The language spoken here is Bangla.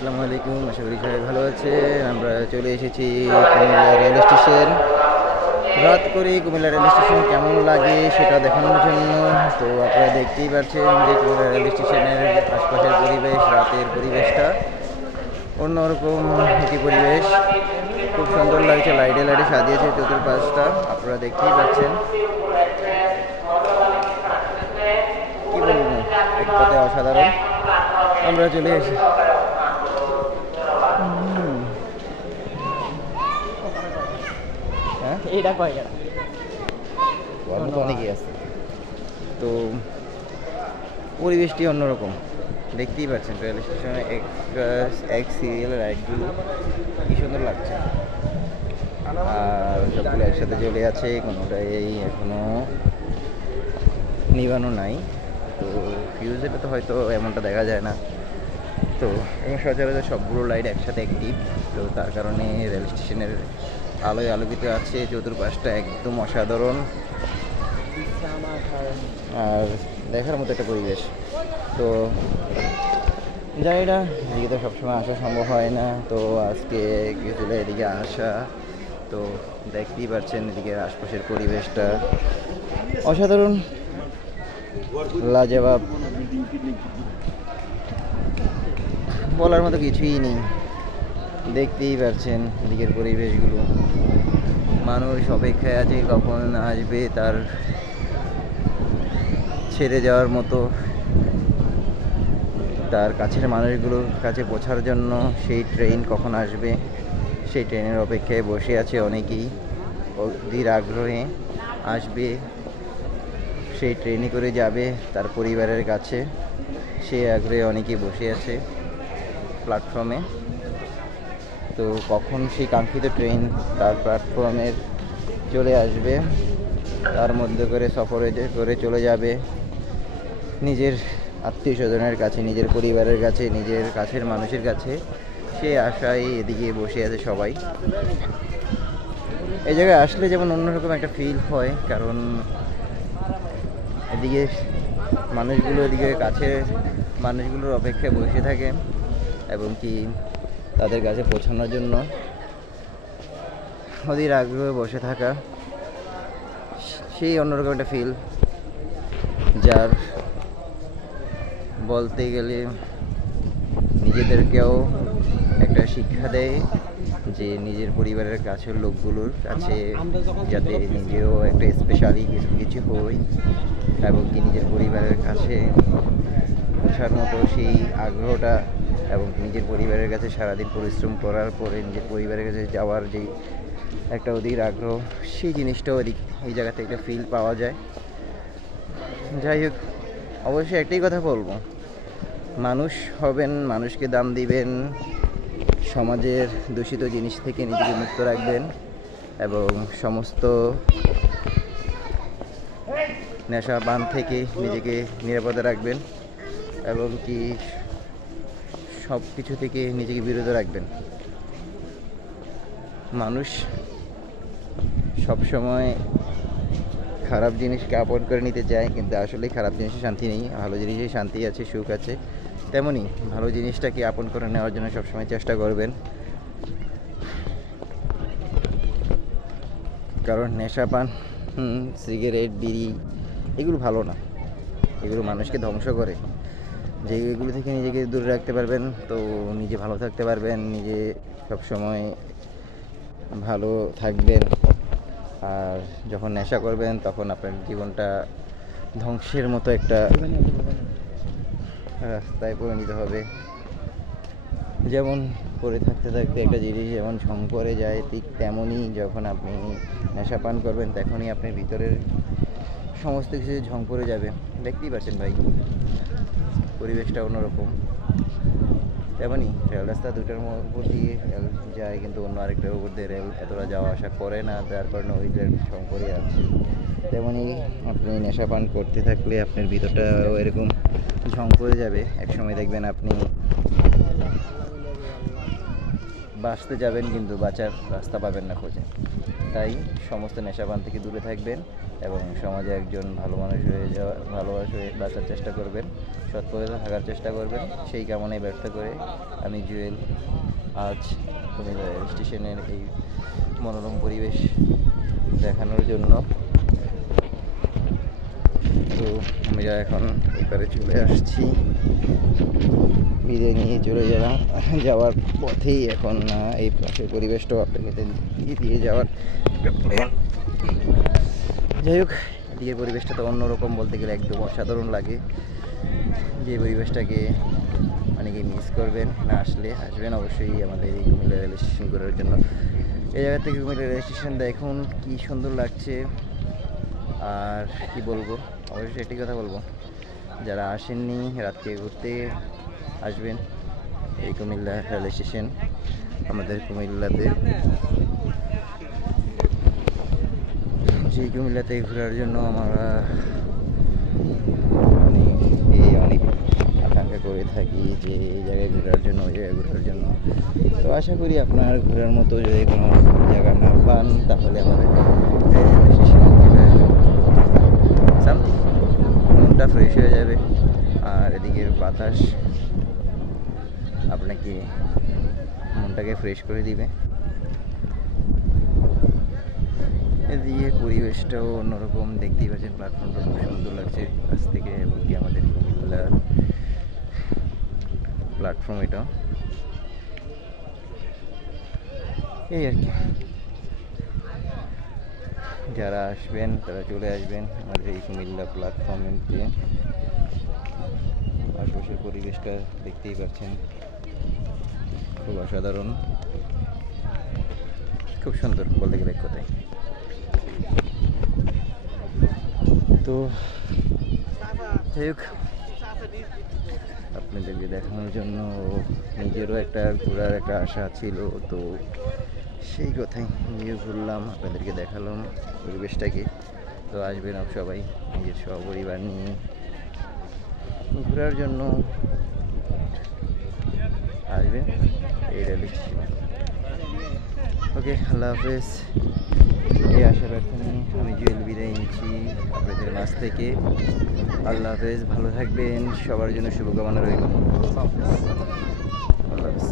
আসসালামু আলাইকুম, আশা করি সবাই ভালো আছে আমরা চলে এসেছি কুমিল্লা রেল স্টেশন। রাত করে কুমিল্লা রেল স্টেশন কেমন লাগে সেটা দেখানোর জন্য। তো আপনারা দেখতেই পাচ্ছেন যে কুমিল্লা রেল স্টেশনের আশপাশের পরিবেশ, রাতের পরিবেশটা অন্যরকম একটি পরিবেশ। খুব সুন্দর লাগছে, লাইটে লাইটে সাজিয়েছে চতুর্পাশটা, আপনারা দেখতেই পাচ্ছেন। কি বলব অসাধারণ। আমরা চলে এসে এইটা কয় আছে। তো পরিবেশটি অন্যরকম। দেখতেই পাচ্ছেন রেল স্টেশনে এক সিরিয়াল রাইডগুলো কি সুন্দর লাগছে। আর সবগুলো একসাথে চলে আছে, কোনোটাই এখনও নিবানো নাই। তো ফিউজেটা তো হয়তো এমনটা দেখা যায় না। তো এবং সচরাচর সবগুলো লাইট একসাথে অ্যাক্টিভ তো তার কারণে রেল স্টেশনের আলোয় আলোকিত আছে চতুর্পাশটা একদম অসাধারণ। আর দেখার মতো একটা পরিবেশ। তো জানি না এদিকে তো সবসময় আসা সম্ভব হয় না। তো আজকে গেছিল এদিকে আসা। তো দেখতেই পাচ্ছেন এদিকে আশপাশের পরিবেশটা। অসাধারণ। লাজবাব। বলার মতো কিছুই নেই। দেখতেই পারছেন এদিকের পরিবেশগুলো। মানুষ অপেক্ষায় আছে কখন আসবে তার ছেড়ে যাওয়ার মতো। তার কাছের মানুষগুলোর কাছে পৌঁছার জন্য সেই ট্রেন কখন আসবে, সেই ট্রেনের অপেক্ষায় বসে আছে অনেকেই। অধীর আগ্রহে আসবে, সেই ট্রেনে করে যাবে তার পরিবারের কাছে। সে আগ্রহে অনেকেই বসে আছে প্ল্যাটফর্মে তো কখন সেই কাঙ্ক্ষিত ট্রেন তার প্ল্যাটফর্মের চলে আসবে, তার মধ্যে করে সফরে করে চলে যাবে। নিজের আত্মীয় স্বজনের কাছে, নিজের পরিবারের কাছে, নিজের কাছের মানুষের কাছে সে আশায় এদিকে বসে আছে সবাই। এই জায়গায় আসলে যেমন অন্যরকম একটা ফিল হয়, কারণ এদিকে মানুষগুলো এদিকে কাছে, মানুষগুলোর অপেক্ষায় বসে থাকে, এবং কি তাদের কাছে পৌঁছানোর জন্য। অধীর আগ্রহে বসে থাকা। সেই অন্যরকম একটা ফিল যার বলতে গেলে নিজেদেরকেও একটা শিক্ষা দেয় যে নিজের পরিবারের কাছের লোকগুলোর কাছে যাতে নিজেও একটা স্পেশালি কিছু কিছু হই এবং কি নিজের পরিবারের কাছে পৌঁছার মতো সেই আগ্রহটা এবং নিজের পরিবারের কাছে সারাদিন পরিশ্রম করার পরে নিজের পরিবারের কাছে যাওয়ার যে একটা অধীর আগ্রহ, সেই জিনিসটাও এদিক, এই জায়গা থেকে ফিল পাওয়া যায়। যাই হোক, অবশ্যই একটাই কথা বলব, মানুষ হবেন, মানুষকে দাম দিবেন, সমাজের দূষিত জিনিস থেকে নিজেকে মুক্ত রাখবেন এবং সমস্ত নেশা পান থেকে নিজেকে নিরাপদে রাখবেন। এবং কি সব কিছু থেকে নিজেকে বিরত রাখবেন। মানুষ সবসময় খারাপ জিনিসকে আপন করে নিতে চায়, কিন্তু আসলে খারাপ জিনিসে শান্তি নেই। ভালো জিনিসে শান্তি আছে, সুখ আছে। তেমনই ভালো জিনিসটাকে আপন করে নেওয়ার জন্য সবসময় চেষ্টা করবেন। কারণ নেশা পান সিগারেট, বিড়ি, এগুলো ভালো না। এগুলো মানুষকে ধ্বংস করে। যে এগুলো থেকে নিজেকে দূরে রাখতে পারবেন, তো নিজে ভালো থাকতে পারবেন, নিজে সবসময় ভালো থাকবেন। আর যখন নেশা করবেন, তখন আপনার জীবনটা ধ্বংসের মতো একটা রাস্তায় পরিণত হবে। যেমন পরে থাকতে থাকতে একটা জিনিস যেমন ঝং করে যায়, ঠিক তেমনই যখন আপনি নেশা পান করবেন, তখনই আপনার ভিতরের সমস্ত কিছু ঝং পড়ে যাবে। দেখতেই পাচ্ছেন ভাই। পরিবেশটা অন্যরকম। তেমনই রেল রাস্তা দুটার উপর দিয়ে রেল যায়, কিন্তু অন্য আরেকটার উপর দিয়ে রেল এতটা যাওয়া আসা করে না, যার কারণে ওই ঝং করে আছে তেমনই আপনি নেশা পান করতে থাকলে আপনার ভিতরটাও এরকম ঝং করে যাবে। একসময় দেখবেন আপনি বাঁচতে যাবেন, কিন্তু বাঁচার রাস্তা পাবেন না খোঁজে। তাই সমস্ত নেশাপান থেকে দূরে থাকবেন এবং সমাজে একজন ভালো মানুষ হয়ে যাওয়া, ভালো মানুষ হয়ে বাঁচার চেষ্টা করবেন, সৎপথে থাকার চেষ্টা করবেন, সেই কামনায় ব্যর্থ করে আমি জুয়েল আজ কুমিল্লা স্টেশনের এই মনোরম পরিবেশ দেখানোর জন্য তো আমরা এখন এপারে চলে আসছি। বিদায় নিয়ে চলে যাওয়া যাওয়ার পথেই এখন এই পাশের পরিবেশটাও আপনাকে দিয়ে যাওয়ার। যাই হোক, এদিকের পরিবেশটা তো অন্যরকম বলতে গেলে একদম অসাধারণ লাগে। যে পরিবেশটাকে অনেকে মিস করবেন, না আসলে আসবেন অবশ্যই আমাদের এই কুমিল্লা রেল স্টেশন ঘোরার জন্য। এই জায়গা থেকে কুমিল্লা রেল দেখুন, কী সুন্দর লাগছে। আর কি বলব? অবশ্যই একটি কথা বলব। যারা আসেননি, রাতকে ঘুরতে আসবেন এই কুমিল্লা রেল স্টেশন, আমাদের কুমিল্লাতে। সেই কুমিল্লাতে ঘোরার জন্য আমরা অনেক আকাঙ্ক্ষা করে থাকি যে এই জায়গায় ঘোরার জন্য, ওই জায়গায় ঘোরার জন্য। তো আশা করি আপনার ঘোরার মতো যদি কোনো জায়গা না পান, তাহলে আমাদের হয়ে যাবে। আর এদিকের বাতাস আপনাকে মনটাকে ফ্রেশ করে দিবে। এদিকে পরিবেশটাও অন্যরকম। দেখতেই পাচ্ছেন প্ল্যাটফর্মটা খুব সুন্দর লাগছে। কাছ থেকে এবং কি আমাদের কুমিল্লার প্ল্যাটফর্ম এটা এই আর কি। যারা আসবেন, তারা চলে আসবেন আমাদের এই কুমিল্লা দিয়ে আশপাশের পরিবেশটা দেখতেই পাচ্ছেন। খুব অসাধারণ। খুব সুন্দর বলতে গেলে কথায়। তো যাই হোক আপনাদেরকে দেখানোর জন্য নিজেরও একটা ঘোরার একটা আশা ছিল, তো সেই কথাই নিয়ে ঘুরলাম, আপনাদেরকে দেখালাম পরিবেশটাকে। তো আসবেন সবাই, নিজের সপরিবার নিয়ে ঘোরার জন্য। আসবেন, এই স্টেশনে। ওকে, আল্লাহ হাফেজ। এই আশা ব্যর্থ নিয়ে আমি জুয়েল বিদায় নিচ্ছি আপনাদের মাছ থেকে। আল্লাহ হাফেজ, ভালো থাকবেন, সবার জন্য শুভকামনা রইল।